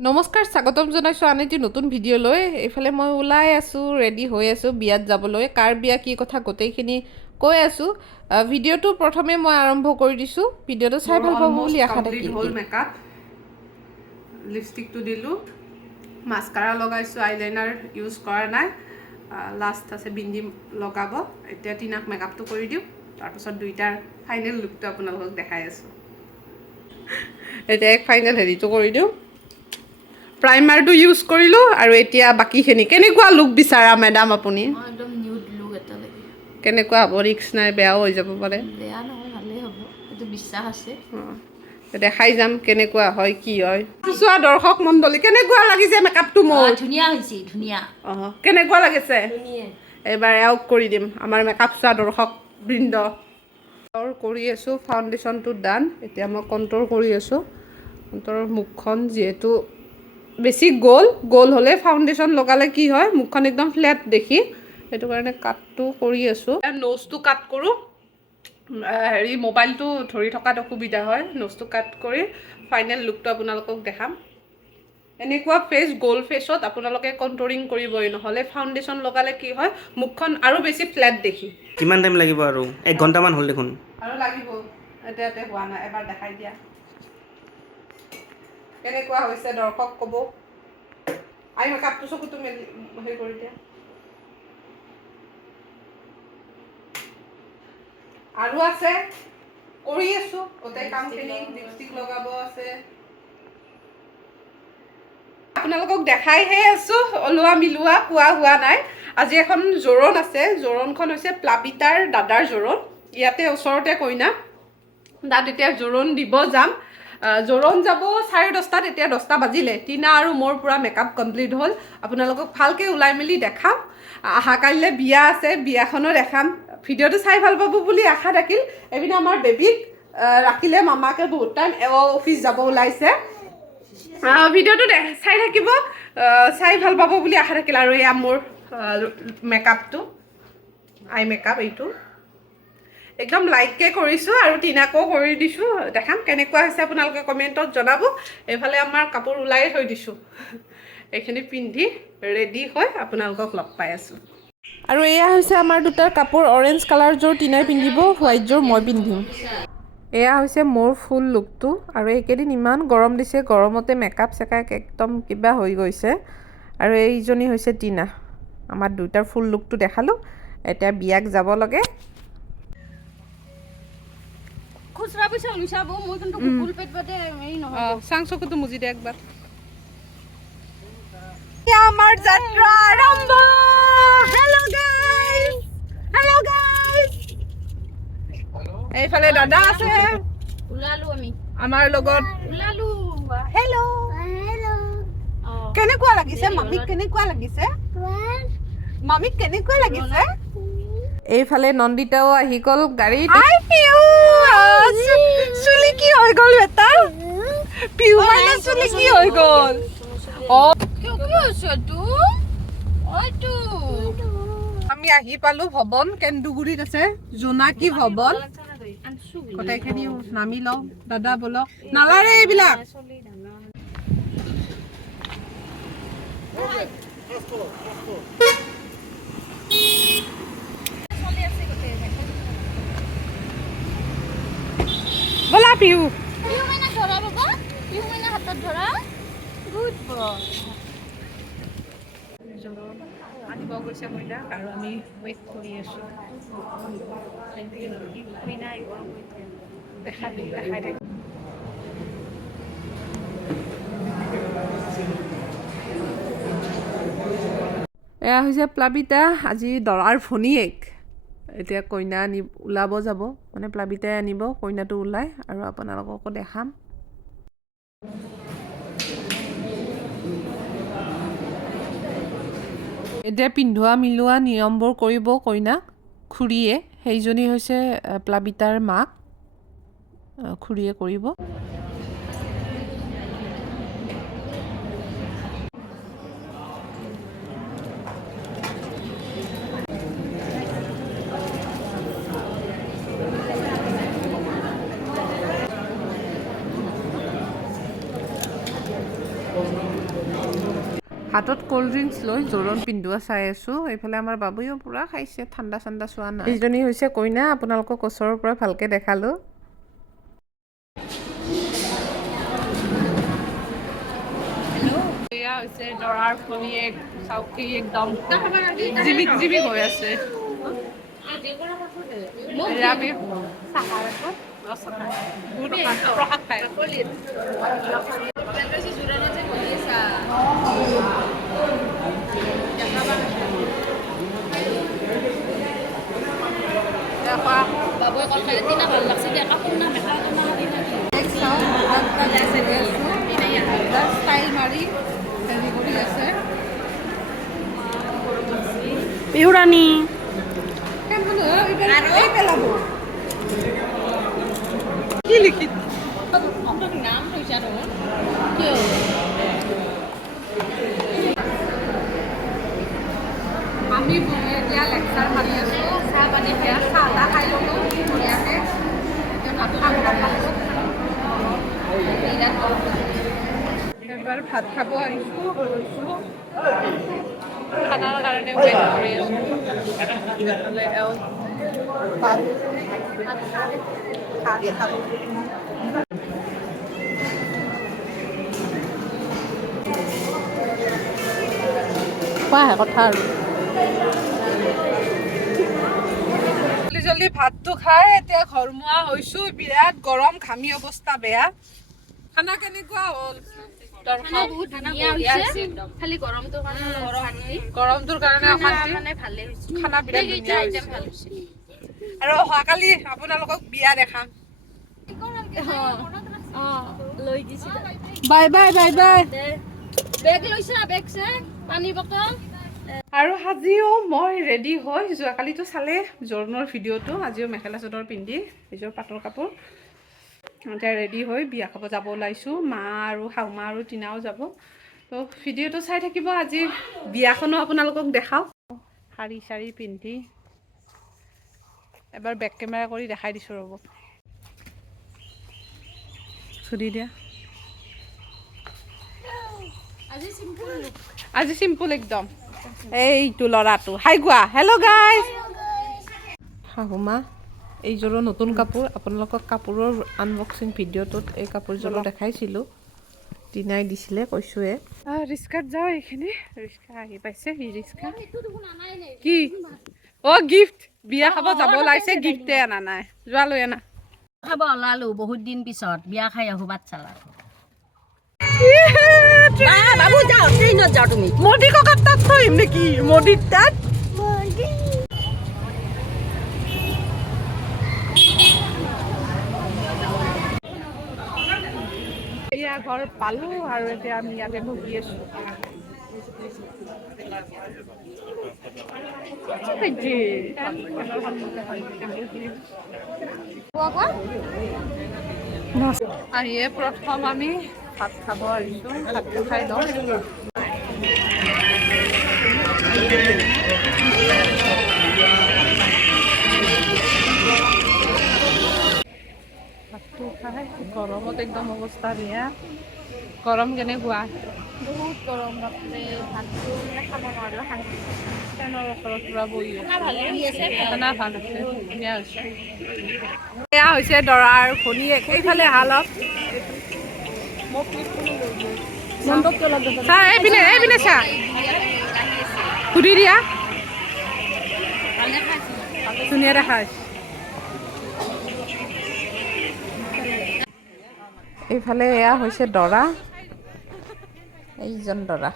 নমস্কাৰ স্বাগতম জনাইছোঁ আন এটি নতুন ভিডিঅ'লৈ। এইফালে মই ওলাই আছোঁ, ৰেডি হৈ আছোঁ বিয়াত যাবলৈ। কাৰ বিয়া কি কথা গোটেইখিনি কৈ আছোঁ। ভিডিঅ'টো প্ৰথমে মই আৰম্ভ কৰি দিছোঁ। ভিডিঅ'টো চাই ভাল পাব বুলি আশা থাকিল। হ'ল মেকআপ, লিপষ্টিকটো দিলোঁ, মাস্কাৰা লগাইছোঁ, আইলাইনাৰ ইউজ কৰা নাই। লাষ্ট আছে বিন্দি লগাব। এতিয়া টিনাক মেকআপটো কৰি দিওঁ, তাৰপিছত দুইটাৰ ফাইনেল লুকটো আপোনালোকক দেখাই আছোঁ। এতিয়া এক ফাইনেল হেৰিটো কৰি দিওঁ, প্ৰাইমাৰটো ইউজ কৰিলোঁ আৰু এতিয়া বাকীখিনি। কেনেকুৱা লুক বিচাৰা মেডাম আপুনি? একদম নিউড লুক এটা লাগে। কেনেকুৱা হ'ব? ৰিক্স নাই, বেয়াও হৈ যাব পাৰে। বেয়া নহয়, ভালেই হ'ব, এইটো বিশ্বাস আছে। দেখাই যাম কেনেকুৱা হয় কি হয়। চোৱা দৰ্শক মণ্ডলী, কেনেকুৱা লাগিছে মেকআপটো মোৰ? ধুনীয়া হৈছে, ধুনীয়া। কেনেকুৱা লাগিছে? এইবাৰ এওঁক কৰি দিম, আমাৰ মেকআপ চোৱা দৰ্শক বৃন্দ। কৰি আছোঁ, ফাউণ্ডেশ্যনটো ডান। এতিয়া মই কণ্ট্ৰল কৰি আছোঁ। কণ্ট্ৰলৰ মুখখন যিহেতু বেছি গোল হ'লে ফাউণ্ডেশ্যন লগালে কি হয়, মুখখন একদম ফ্লেট দেখি, সেইটো কাৰণে কাটটো কৰি আছোঁ। নোজটো কাট কৰোঁ, মোবাইলটো ধৰি থকাত অসুবিধা হয়। নোজটো কাট কৰি ফাইনেল লুকটো আপোনালোকক দেখাম। এনেকুৱা ফেচ, গোল ফেচত আপোনালোকে কণ্ট্ৰলিং কৰিবই, নহ'লে ফাউণ্ডেশ্যন লগালে কি হয়, মুখখন আৰু বেছি ফ্লেট দেখি। কিমান টাইম লাগিব আৰু? 1 ঘণ্টামান হ'ল দেখোন। আৰু লাগিব, এতিয়া হোৱা নাই, এবাৰ দেখাই দিয়া কেনেকুৱা হৈছে দৰ্শক ক'ব। আই মেকআপটো চকুটো মেলি হেৰি কৰি দিয়া। আৰু আছে, কৰি আছোঁ গোটেই কামখিনি। লিপষ্টিক লগাব আছে, আপোনালোকক দেখাইহে আছোঁ, ওলোৱা মিলোৱা কোৱা হোৱা নাই। আজি এখন জোৰোণ আছে। জোৰোণখন হৈছে প্লাবিতাৰ দাদাৰ জোৰোণ, ইয়াতে ওচৰতে কইনা। তাত এতিয়া জোৰোণ দিব যাম। জোৰোণ যাব 10:30, এতিয়া 10টা বাজিলে। টিনা আৰু মোৰ পূৰা মেকআপ কমপ্লিট হ'ল। আপোনালোকক ভালকৈ ওলাই মেলি দেখাম। কাইলৈ বিয়া আছে, বিয়াখনো দেখাম। ভিডিঅ'টো চাই ভাল পাব বুলি আশা থাকিল। এপিনে আমাৰ বেবীক ৰাখিলে মামাকে বহুত টাইম, অফিচ যাব ওলাইছে। ভিডিঅ'টো চাই থাকিব, চাই ভাল পাব বুলি আশা থাকিল। আৰু এয়া মোৰ মেকআপটো, আই মেকআপ এইটো একদম লাইটকৈ কৰিছোঁ আৰু টিনাকো কৰি দিছোঁ। দেখাম কেনেকুৱা হৈছে, আপোনালোকে কমেণ্টত জনাব। এইফালে আমাৰ কাপোৰ ওলাই থৈ দিছোঁ, এইখিনি পিন্ধি ৰেডি হৈ আপোনালোকক লগ পাই আছোঁ। আৰু এয়া হৈছে আমাৰ দুটাৰ কাপোৰ। অৰেঞ্জ কালাৰযোৰ টিনাই পিন্ধিব, হোৱাইটযোৰ মই পিন্ধিম। এয়া হৈছে মোৰ ফুল লুকটো। আৰু এইকেইদিন ইমান গৰম দিছে, গৰমতে মেকআপ চেকআপ একদম কিবা হৈ গৈছে। আৰু এইজনী হৈছে টিনা। আমাৰ দুটাৰ ফুল লুকটো দেখালোঁ। এতিয়া বিয়াক যাব লাগে। খুচৰা পইচা লৈছাব, মই কিন্তু গুগল পে'ত বাদে এই নহয়। চাং চকুটো মুজি দে একবাৰ। আমাৰ যাত্ৰা আৰম্ভ। Hello' guys, hello' guys. এইফালে দাদা আছে, ওলালো আমি আমাৰ লগত। ওলালো। হেল্ল', কেনেকুৱা লাগিছে মামিক? কেনেকুৱা লাগিছে মামিক? কেনেকুৱা লাগিছে? এইফালে নন্দিতাও আহি গ'ল গাড়ীত। চুলি কি হৈ গ'ল বেটা? পিউ মাইনা চুলি কি হৈ গ'ল? আমি আহি পালো ভৱন, কেন্দুগুৰিত আছে জোনাকী ভৱন। গোটেইখিনি নামি লওঁ। দাদা বলক, নালাৰে এইবিলাক। বলা পিউ। আনিব গৈছে মইনাক আৰু আমি ৱেইট কৰি আছোঁ। দেখাই থাকি এয়া হৈছে প্লাবিতা, আজি দৰাৰ ভনীয়েক। এতিয়া কইনা ওলাব যাব, মানে প্লাবিতাই আনিব কইনাটো ওলাই, আৰু আপোনালোককো দেখাম। এতিয়া পিন্ধোৱা মিলোৱা নিয়মবোৰ কৰিব কইনাক খুৰীয়ে। সেইজনী হৈছে প্লাবিতাৰ মাক, খুৰীয়ে কৰিব। হাতত ক'ল্ড ড্ৰিংকছ লৈ জোৰোণ পিন্ধোৱা চাই আছোঁ। এইফালে আমাৰ বাবুয়েও পূৰা খাইছে, ঠাণ্ডা চাণ্ডা চোৱা নাই। এইজনী হৈছে কইনা, আপোনালোকক ওচৰৰ পৰা ভালকৈ দেখালোঁ। এয়া হৈছে দৰাৰ ভনীয়েক, চাউকি একদম জিমিক জিমিক হৈ আছে। এয়া আমি প্ৰসাদ খাই বাবুয়ে কল খালে দিনা ভাল লাগছে দিয়া কাপোৰ না মেখেলা ষ্টাইল মাৰি হেৰি কৰি আছে। পিউৰাণী কি লিখি নাম পইচা নহয় আমি এতিয়া লেকচাৰ মাৰি আছোঁ। চাহ পানী খাই চাহ তাহ খাই ল'লোঁ ধুনীয়াকৈ। এবাৰ ভাত খাব আহিছোঁ, খানাৰ কাৰণে ৱেইট কৰি আছোঁ। খোৱাহে কথা আৰু জলদি জলদি ভাতটো খাই এতিয়া ঘৰমুৱা হৈছোঁ। বিৰাট গৰম, ঘামি অৱস্থা বেয়া। খানা কেনেকুৱা হ'ল? বহুত ধুনীয়া হৈছে খালি গৰমটোৰ কাৰণে গৰমটোৰ কাৰণে অশান্তি। ভালে হৈছে খানা বিৰাট ধুনীয়া হৈছে। ভাল হৈছে আৰু অহাকালি আপোনালোকক বিয়া দেখাম। লৈ দিছে বাই বাই বাই বাই। বেগ লৈছা বেগ চেগ পানী বটল আৰু আজিও মই ৰেডি হৈ, যোৱাকালিতো চালে জোৰোণৰ ভিডিঅ'টো, আজিও মেখেলা চাদৰ পিন্ধি নিজৰ পাটৰ কাপোৰ এতিয়া ৰেডি হৈ বিয়া খাব যাব ওলাইছোঁ। মা আৰু শাহুমা আৰু টিনাও যাব। তো ভিডিঅ'টো চাই থাকিব। আজি বিয়াখনো আপোনালোকক দেখাওঁ। শাৰী চাৰী পিন্ধি এবাৰ বেক কেমেৰা কৰি দেখাই দিছোঁ ৰ'ব। চুৰি দিয়া আজি চিম্পুল একদম। এইটো ল'ৰাটো হাই গোৱা হেল্ল' গাইজ। শাহুমা এইযোৰো নতুন কাপোৰ। আপোনালোকক কাপোৰৰ আনবক্সিং ভিডিঅ'টোত এই কাপোৰযোৰো দেখাইছিলোঁ, টিনাই দিছিলে কৈছোঁৱে। ৰিস্কাত যাওঁ, এইখিনি ৰিস্কা আহি পাইছে। ই ৰিস্কা কি অ' গিফ্ট বিয়া খাব যাব ওলাইছে, গিফ্টে অনা নাই। যোৱা লৈ আনা। খাব ওলালো বহুত দিন পিছত বিয়া খাই আহো বাচ্চালা বাবু যাও ট্ৰেইনত যাও তুমি মোদী ককাৰ তাত থৈম নেকি? মোদীৰ তাত বিয়া ঘৰ পালো আৰু এতিয়া আমি ইয়াতে বহি আছো। আহিয়ে প্ৰথম আমি ভাত খাব আহিছোঁ। ভাতটো খাই লওঁ। ভাতটো খাই গৰমত একদম অৱস্থা বেয়া। গৰম কেনেকুৱা? বহুত গৰম বাপৰে ভাতটো খাব নোৱাৰিলো শান্তি ফেনৰ ওচৰত পুৰা বহি ভালে আছে খানা ভাল হৈছে, ধুনীয়া হৈছে। এয়া হৈছে দৰাৰ ভনীয়েক। এইফালে হালক চা, এইপিনে এইপিনে চা, সুধি দিয়া। ধুনীয়া দেখা হৈছে। এইফালে এয়া হৈছে দৰা, এইজন দৰা।